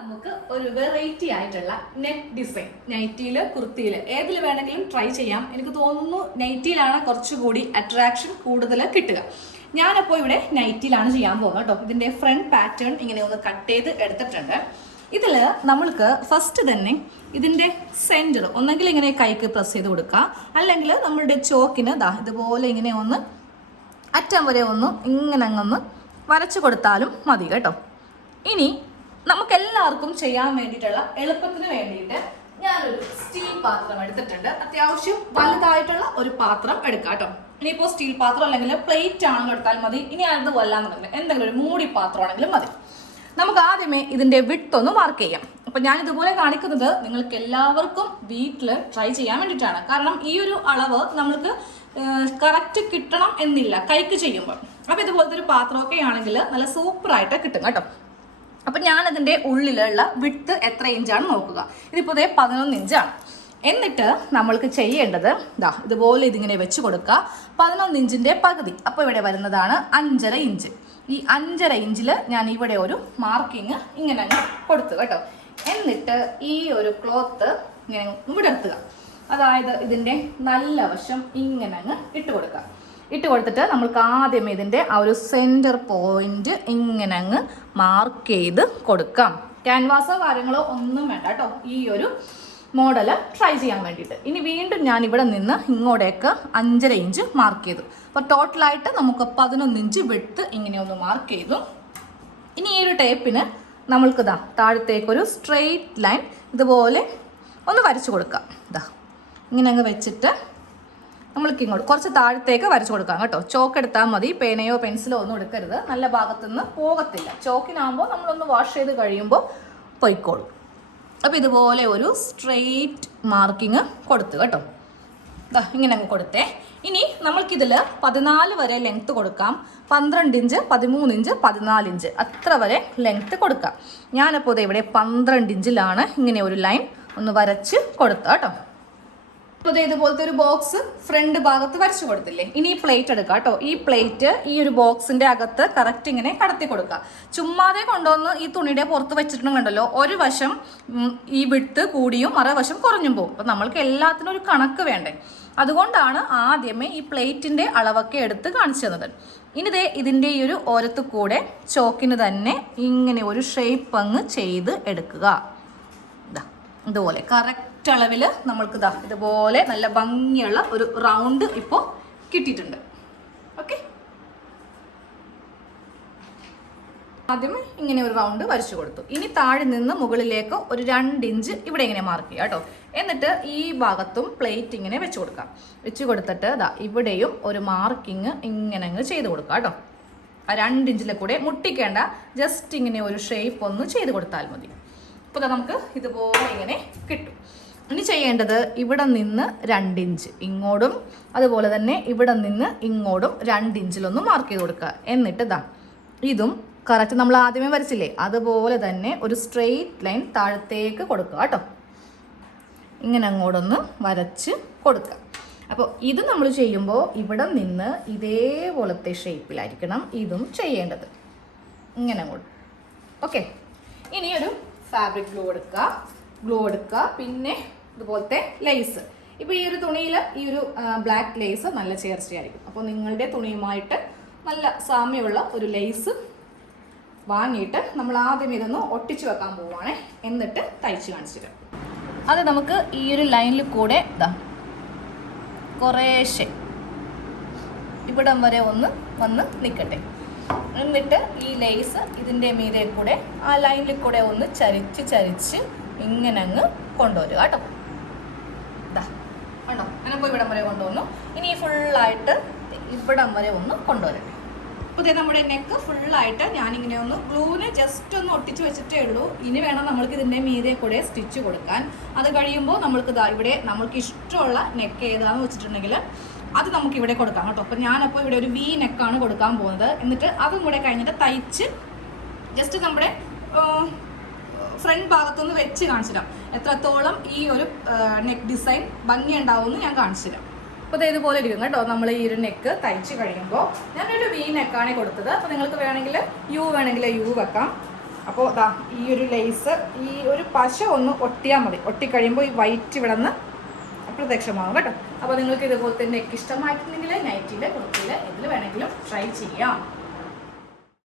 നമുക്ക് ഒരു വെറൈറ്റി ആയിട്ടുള്ള നെറ്റ് ഡിസൈൻ നൈറ്റിയില് കുർത്തിയില് ഏതിൽ വേണമെങ്കിലും ട്രൈ ചെയ്യാം. എനിക്ക് തോന്നുന്നു നൈറ്റിയിലാണ് കുറച്ചുകൂടി അട്രാക്ഷൻ കൂടുതൽ കിട്ടുക. ഞാനപ്പോൾ ഇവിടെ നൈറ്റിയിലാണ് ചെയ്യാൻ പോകുന്നത് കേട്ടോ. ഇതിന്റെ ഫ്രണ്ട് പാറ്റേൺ ഇങ്ങനെ ഒന്ന് കട്ട് ചെയ്ത് എടുത്തിട്ടുണ്ട്. ഇതിൽ നമ്മൾക്ക് ഫസ്റ്റ് തന്നെ ഇതിന്റെ സെന്റർ ഒന്നെങ്കിൽ ഇങ്ങനെ കൈക്ക് പ്രസ് ചെയ്ത് കൊടുക്കുക, അല്ലെങ്കിൽ നമ്മളുടെ ചോക്കിന് ദാ ഇതുപോലെ ഇങ്ങനെ ഒന്ന് അറ്റം വരെ ഒന്ന് ഇങ്ങനെ അങ്ങൊന്ന് വരച്ചു കൊടുത്താലും മതി കേട്ടോ. ഇനി നമുക്കെല്ലാവർക്കും ചെയ്യാൻ വേണ്ടിയിട്ടുള്ള എളുപ്പത്തിന് വേണ്ടിയിട്ട് ഞാനൊരു സ്റ്റീൽ പാത്രം എടുത്തിട്ടുണ്ട്. അത്യാവശ്യം വലുതായിട്ടുള്ള ഒരു പാത്രം എടുക്കാം കേട്ടോ. ഇനിയിപ്പോൾ സ്റ്റീൽ പാത്രം അല്ലെങ്കിൽ പ്ലേറ്റ് ആണെങ്കിലും എടുത്താൽ മതി. ഇനി അത് വല്ലാന്നുണ്ടെങ്കിൽ എന്തെങ്കിലും ഒരു മൂടി പാത്രം ആണെങ്കിലും മതി. നമുക്ക് ആദ്യമേ ഇതിന്റെ വിഡ്ത്ത് ഒന്ന് മാർക്ക് ചെയ്യാം. അപ്പൊ ഞാൻ ഇതുപോലെ കാണിക്കുന്നത് നിങ്ങൾക്ക് എല്ലാവർക്കും വീട്ടിൽ ട്രൈ ചെയ്യാൻ വേണ്ടിയിട്ടാണ്. കാരണം ഈ ഒരു അളവ് നമ്മൾക്ക് കറക്റ്റ് കിട്ടണം എന്നില്ല കൈക്ക് ചെയ്യുമ്പോൾ. അപ്പൊ ഇതുപോലത്തെ ഒരു പാത്രമൊക്കെ ആണെങ്കിൽ നല്ല സൂപ്പറായിട്ട് കിട്ടും കേട്ടോ. അപ്പൊ ഞാനതിന്റെ ഉള്ളിലുള്ള വിഡ്ത്ത് എത്ര ഇഞ്ചാണ് നോക്കുക. ഇതിപ്പോൾ 11 ഇഞ്ചാണ്. എന്നിട്ട് നമ്മൾക്ക് ചെയ്യേണ്ടത് ദാ ഇതുപോലെ ഇതിങ്ങനെ വെച്ച് കൊടുക്കുക. 11 ഇഞ്ചിന്റെ പകുതി അപ്പോൾ ഇവിടെ വരുന്നതാണ് 5.5 ഇഞ്ച്. ഈ 5.5 ഇഞ്ചിൽ ഞാൻ ഇവിടെ ഒരു മാർക്കിങ് ഇങ്ങനെ കൊടുത്തു കേട്ടോ. എന്നിട്ട് ഈ ഒരു ക്ലോത്ത് ഇങ്ങനെ ഇവിടെ എടുത്തുക. അതായത് ഇതിന്റെ നല്ല വശം ഇങ്ങനെ അങ്ങ് ഇട്ട് കൊടുക്കുക. ഇട്ട് കൊടുത്തിട്ട് നമ്മൾക്ക് ആദ്യം ഇതിന്റെ ആ ഒരു സെന്റർ പോയിന്റ് ഇങ്ങനെ അങ്ങ് മാർക്ക് ചെയ്ത് കൊടുക്കാം. ക്യാൻവാസോ കാര്യങ്ങളോ ഒന്നും വേണ്ട കേട്ടോ ഈ ഒരു മോഡല് ട്രൈ ചെയ്യാൻ വേണ്ടിയിട്ട്. ഇനി വീണ്ടും ഞാൻ ഇവിടെ നിന്ന് ഇങ്ങോട്ടേക്ക് 5.5 ഇഞ്ച് മാർക്ക് ചെയ്തു. അപ്പോൾ ടോട്ടലായിട്ട് നമുക്ക് 11 ഇഞ്ച് വിഡ്ത്ത് ഇങ്ങനെ ഒന്ന് മാർക്ക് ചെയ്തു. ഇനി ഈ ഒരു ടേപ്പിന് നമ്മൾക്ക് ഇതാ താഴത്തേക്കൊരു സ്ട്രെയിറ്റ് ലൈൻ ഇതുപോലെ ഒന്ന് വരച്ചു കൊടുക്കാം. ഇതാ ഇങ്ങനെ അങ്ങ് വെച്ചിട്ട് നമ്മൾക്ക് ഇങ്ങോട്ട് കുറച്ച് താഴത്തേക്ക് വരച്ചു കൊടുക്കാം കേട്ടോ. ചോക്ക് എടുത്താൽ മതി, പേനയോ പെൻസിലോ ഒന്നും എടുക്കരുത്. നല്ല ഭാഗത്തുനിന്ന് പോകത്തില്ല. ചോക്കിനാകുമ്പോൾ നമ്മളൊന്ന് വാഷ് ചെയ്ത് കഴിയുമ്പോൾ പൊയ്ക്കോളും. അപ്പോൾ ഇതുപോലെ ഒരു സ്ട്രെയിറ്റ് മാർക്കിങ് കൊടുത്തു കേട്ടോ. ഇതാ ഇങ്ങനെ അങ്ങ് കൊടുത്തേ. ഇനി നമ്മൾക്കിതിൽ 14 വരെ ലെങ്ത്ത് കൊടുക്കാം. 12 ഇഞ്ച്, 13 ഇഞ്ച്, 14 ഇഞ്ച് അത്ര വരെ ലെങ്ത്ത് കൊടുക്കാം. ഞാനപ്പോൾ ഇവിടെ 12 ഇഞ്ചിലാണ് ഇങ്ങനെ ഒരു ലൈൻ ഒന്ന് വരച്ച് കൊടുത്ത കേട്ടോ. അപ്പോൾ ഇതുപോലത്തെ ഒരു ബോക്സ് ഫ്രണ്ട് ഭാഗത്ത് വരച്ചു കൊടുത്തില്ലേ. ഇനി ഈ പ്ലേറ്റ് എടുക്കുക കേട്ടോ. ഈ പ്ലേറ്റ് ഈ ഒരു ബോക്സിന്റെ അകത്ത് കറക്റ്റ് ഇങ്ങനെ കടത്തി കൊടുക്കുക. ചുമ്മാതെ കൊണ്ടുവന്ന് ഈ തുണിയുടെ പുറത്ത് വെച്ചിട്ടുണ്ടെങ്കിലോ ഒരു വശം ഈ വിഡ്ത്ത് കൂടിയും മറുവശം കുറഞ്ഞും പോകും. അപ്പോൾ നമ്മൾക്ക് എല്ലാത്തിനും ഒരു കണക്ക് വേണ്ടേ. അതുകൊണ്ടാണ് ആദ്യമേ ഈ പ്ലേറ്റിന്റെ അളവൊക്കെ എടുത്ത് കാണിച്ചു തന്നത്. ഇനി ഇതിന്റെ ഈ ഒരു ഓരത്ത് കൂടെ ചോക്കിന് തന്നെ ഇങ്ങനെ ഒരു ഷേപ്പ് അങ്ങ് ചെയ്ത് എടുക്കുക. ഇതുപോലെ കറക്റ്റ് അളവിൽ നമ്മൾക്ക് ഇതുപോലെ നല്ല ഭംഗിയുള്ള ഒരു റൗണ്ട് ഇപ്പോൾ കിട്ടിയിട്ടുണ്ട്. ഓക്കെ, ആദ്യമേ ഇങ്ങനെ ഒരു റൗണ്ട് വരച്ചു കൊടുത്തു. ഇനി താഴെ നിന്ന് മുകളിലേക്ക് ഒരു 2 ഇഞ്ച് ഇവിടെ ഇങ്ങനെ മാർക്ക് ചെയ്യുക കേട്ടോ. എന്നിട്ട് ഈ ഭാഗത്തും പ്ലേറ്റ് ഇങ്ങനെ വെച്ച് കൊടുക്കാം. വെച്ച് കൊടുത്തിട്ട് ഇവിടെയും ഒരു മാർക്കിങ് ഇങ്ങനെ അങ്ങ് ചെയ്ത് കൊടുക്കാം കേട്ടോ. ആ 2 ഇഞ്ചിലെ കൂടെ മുട്ടിക്കേണ്ട, ജസ്റ്റ് ഇങ്ങനെ ഒരു ഷേപ്പ് ഒന്ന് ചെയ്ത് കൊടുത്താൽ മതി. അപ്പോൾ നമുക്ക് ഇതുപോലെ ഇങ്ങനെ കിട്ടും. ഇനി ചെയ്യേണ്ടത് ഇവിടെ നിന്ന് 2 ഇഞ്ച് ഇങ്ങോട്ടും, അതുപോലെ തന്നെ ഇവിടെ നിന്ന് ഇങ്ങോട്ടും 2 ഇഞ്ചിലൊന്ന് മാർക്ക് ചെയ്ത് കൊടുക്കുക. എന്നിട്ട് ഇതും കറക്റ്റ് നമ്മൾ ആദ്യമേ വരച്ചില്ലേ അതുപോലെ തന്നെ ഒരു സ്ട്രെയിറ്റ് ലൈൻ താഴത്തേക്ക് കൊടുക്കുക കേട്ടോ. ഇങ്ങനെ അങ്ങോട്ടൊന്ന് വരച്ച് കൊടുക്കുക. അപ്പോൾ ഇത് നമ്മൾ ചെയ്യുമ്പോൾ ഇവിടെ നിന്ന് ഇതേപോലത്തെ ഷേപ്പിലായിരിക്കണം ഇതും ചെയ്യേണ്ടത്. ഇങ്ങനെ അങ്ങോട്ട്. ഓക്കെ, ഇനിയൊരു ഫാബ്രിക് ഗ്ലൂ എടുക്കുക. പിന്നെ ഇതുപോലത്തെ ലേസ്. ഇപ്പോൾ ഈ ഒരു തുണിയിൽ ഈ ഒരു ബ്ലാക്ക് ലേസ് നല്ല ചേർച്ചയായിരിക്കും. അപ്പോൾ നിങ്ങളുടെ തുണിയുമായിട്ട് നല്ല സാമ്യമുള്ള ഒരു ലേസ് വാങ്ങിയിട്ട് നമ്മൾ ആദ്യം ഇതൊന്ന് ഒട്ടിച്ചു വെക്കാൻ പോവുകയാണേ. എന്നിട്ട് തയ്ച്ച് കാണിച്ചു തരാം. അത് നമുക്ക് ഈ ഒരു ലൈനിൽ കൂടെ കുറേശ്ശെ ഇവിടം വരെ വന്ന് നിൽക്കട്ടെ. എന്നിട്ട് ഈ ലേസ് ഇതിൻ്റെ മീതെ കൂടെ ആ ലൈനിൽ കൂടെ ഒന്ന് ചരിച്ച് ഇങ്ങനെ അങ്ങ് കൊണ്ടുവരിക കേട്ടോ. കണ്ടോ, ഞാനിപ്പോൾ ഇവിടം വരെ കൊണ്ടുവന്നു. ഇനി ഫുള്ളായിട്ട് ഇവിടം വരെ ഒന്ന് കൊണ്ടുവരട്ടെ. അപ്പോൾ നമ്മുടെ നെക്ക് ഫുള്ളായിട്ട് ഞാനിങ്ങനെ ഒന്ന് ഗ്ലൂവിന് ജസ്റ്റ് ഒന്ന് ഒട്ടിച്ച് വെച്ചിട്ടേ ഉള്ളൂ. ഇനി വേണം നമ്മൾക്ക് ഇതിൻ്റെ മീതെ കൂടെ സ്റ്റിച്ച് കൊടുക്കാൻ. അത് കഴിയുമ്പോൾ നമ്മൾക്ക് ഇവിടെ നമ്മൾക്ക് ഇഷ്ടമുള്ള നെക്ക് ഏതാണെന്ന് വെച്ചിട്ടുണ്ടെങ്കിൽ അത് നമുക്ക് ഇവിടെ കൊടുക്കാം കേട്ടോ. അപ്പോൾ ഞാനപ്പോൾ ഇവിടെ ഒരു വി നെക്കാണ് കൊടുക്കാൻ പോകുന്നത്. എന്നിട്ട് അതും കൂടെ കഴിഞ്ഞിട്ട് തയ്ച്ച് ജസ്റ്റ് നമ്മുടെ ഫ്രണ്ട് ഭാഗത്തൊന്ന് വെച്ച് കാണിച്ചു തരാം എത്രത്തോളം ഈ ഒരു നെക്ക് ഡിസൈൻ ഭംഗി ഉണ്ടാവുമെന്ന് ഞാൻ കാണിച്ചു തരാം. അപ്പോൾ ഇതുപോലെ ഇരിക്കും കേട്ടോ. നമ്മൾ ഈ ഒരു നെക്ക് തയ്ച്ച് കഴിയുമ്പോൾ ഞാനൊരു വി നെക്കാണ് കൊടുത്തത്. അപ്പോൾ നിങ്ങൾക്ക് വേണമെങ്കിൽ യു വെക്കാം. അപ്പോൾ അതാ ഈ ഒരു ലേസ് ഈ ഒരു പശ ഒന്ന് ഒട്ടിയാൽ മതി. ഒട്ടിക്കഴിയുമ്പോൾ ഈ വൈറ്റ് ഇവിടെ നിന്ന് പ്രത്യക്ഷമാകും കേട്ടോ. അപ്പോൾ നിങ്ങൾക്ക് ഇതുപോലെ തന്നെ ഇഷ്ടമായിട്ടുണ്ടെങ്കിൽ നൈറ്റിയിൽ കുർത്തിയിൽ ഇതിൽ വേണമെങ്കിലും ട്രൈ ചെയ്യാം.